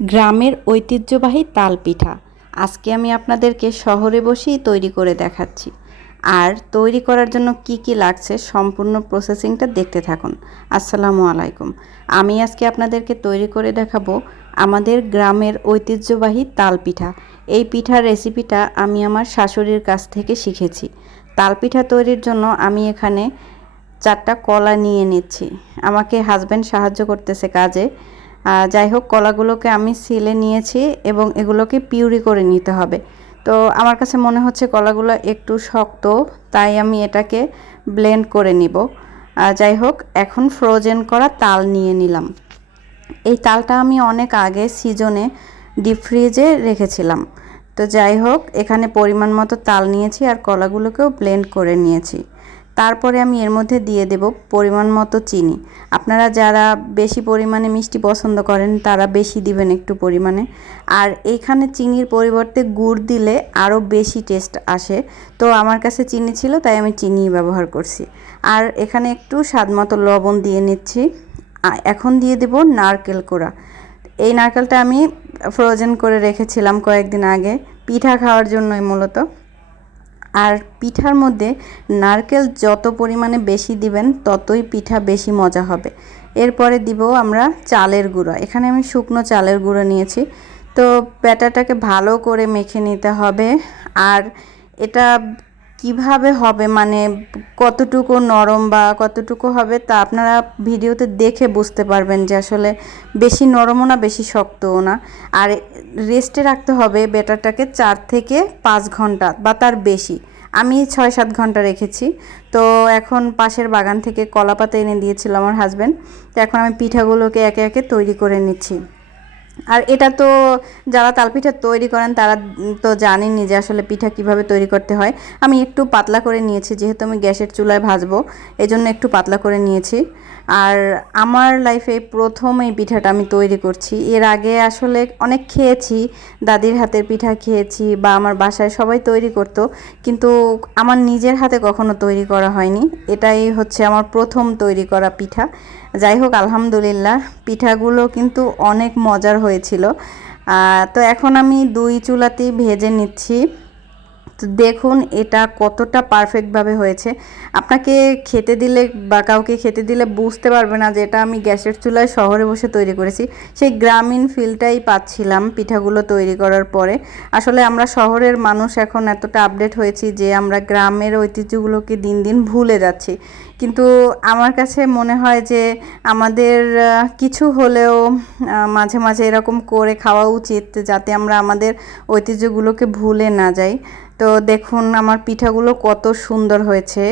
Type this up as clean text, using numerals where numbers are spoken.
গ্রামের ঐতিহ্যবাহী তাল পিঠা আজকে আমি আপনাদেরকে শহরে বসেই তৈরি করে দেখাচ্ছি। আর তৈরি করার জন্য কি কি লাগছে সম্পূর্ণ প্রসেসিংটা দেখতে থাকুন। আসসালামু আলাইকুম। আমি আজকে আপনাদেরকে তৈরি করে দেখাবো আমাদের গ্রামের ঐতিহ্যবাহী তাল পিঠা। এই পিঠার রেসিপিটা আমি আমার শাশুড়ির কাছ থেকে শিখেছি। তাল পিঠা তৈরির জন্য আমি এখানে 4টা কলা নিয়ে নিচ্ছি। আমাকে হাজব্যান্ড সাহায্য করতেছে কাজে। যাই হোক, কলাগুলোকে আমি ছিলে নিয়েছি এবং এগুলোকে পিউরি করে নিতে হবে। তো আমার কাছে মনে হচ্ছে কলাগুলো একটু শক্ত, তাই আমি এটাকে ব্লেন্ড করে নিব। যাই হোক, এখন ফ্রোজেন করা তাল নিয়ে নিলাম। এই তালটা আমি অনেক আগে সিজনে ডিপ ফ্রিজে রেখেছিলাম। তো যাই হোক, এখানে পরিমাণ মতো তাল নিয়েছি আর কলাগুলোকেও ব্লেন্ড করে নিয়েছি। তারপরে আমি এর মধ্যে দিয়ে দেব পরিমাণ মতো চিনি। আপনারা যারা বেশি পরিমাণে মিষ্টি পছন্দ করেন তারা বেশি দিবেন একটু পরিমাণে। আর এইখানে চিনির পরিবর্তে গুড় দিলে আরও বেশি টেস্ট আসে। তো আমার কাছে চিনি ছিল তাই আমি চিনি ব্যবহার করছি। আর এখানে একটু স্বাদ মতো লবণ দিয়ে নিচ্ছি। এখন দিয়ে দেব নারকেল কোড়া। এই নারকেলটা আমি ফ্রোজেন করে রেখেছিলাম কয়েকদিন আগে, পিঠা খাওয়ার জন্যই মূলত। আর পিঠার মধ্যে নারকেল যত পরিমাণে বেশি দিবেন ততই পিঠা বেশি মজা হবে। এরপরে দিব আমরা চালের গুঁড়ো। এখানে আমি শুকনো চালের গুঁড়ো নিয়েছি। তো ব্যাটাটাকে ভালো করে মেখে নিতে হবে। আর এটা কিভাবে হবে, মানে কতটুকু নরম বা কতটুকু হবে তা আপনারা ভিডিওতে দেখে বুঝতে পারবেন যে আসলে বেশি নরমও না বেশি শক্তও না। আর রেস্টে রাখতে হবে ব্যাটারটাকে 4 থেকে 5 ঘন্টা বা তার বেশি। আমি 6-7 ঘন্টা রেখেছি। তো এখন পাশের বাগান থেকে কলা পাতা এনে দিয়েছিল আমার হাজব্যান্ড। তো এখন আমি পিঠাগুলোকে একে একে তৈরি করে নিচ্ছি। আর এটা তো যারা তালপিঠা তৈরি করেন তারা তো জানেনই যে আসলে পিঠা কিভাবে তৈরি করতে হয়। আমি একটু পাতলা করে নিয়েছি, যেহেতু আমি গ্যাসের চুলায় ভাজবো এজন্য একটু পাতলা করে নিয়েছি। আর আমার লাইফে প্রথম এই পিঠাটা আমি তৈরি করছি। এর আগে আসলে অনেক খেয়েছি, দাদির হাতের পিঠা খেয়েছি বা আমার বাসায় সবাই তৈরি করতো, কিন্তু আমার নিজের হাতে কখনো তৈরি করা হয়নি। এটাই হচ্ছে আমার প্রথম তৈরি করা পিঠা। যাই হোক, আলহামদুলিল্লাহ পিঠাগুলো কিন্তু অনেক মজার হয়েছিল। তো এখন আমি 2 চুলাতেই ভেজে নিচ্ছি। তো দেখুন এটা কতটা পারফেক্টভাবে হয়েছে। আপনাকে খেতে দিলে বা কাউকে খেতে দিলে বুঝতে পারবে না যে এটা আমি গ্যাসের চুলায় শহরে বসে তৈরি করেছি। সেই গ্রামীণ ফিলটাই পাচ্ছিলাম পিঠাগুলো তৈরি করার পরে। আসলে আমরা শহরের মানুষ এখন এতটা আপডেট হয়েছি যে আমরা গ্রামের ঐতিহ্যগুলোকে দিন দিন ভুলে যাচ্ছি। কিন্তু আমার কাছে মনে হয় যে আমাদের কিছু হলেও মাঝে মাঝে এরকম করে খাওয়া উচিত, যাতে আমরা আমাদের ঐতিহ্যগুলোকে ভুলে না যাই। তো দেখুন আমার পিঠাগুলো কত সুন্দর হয়েছে।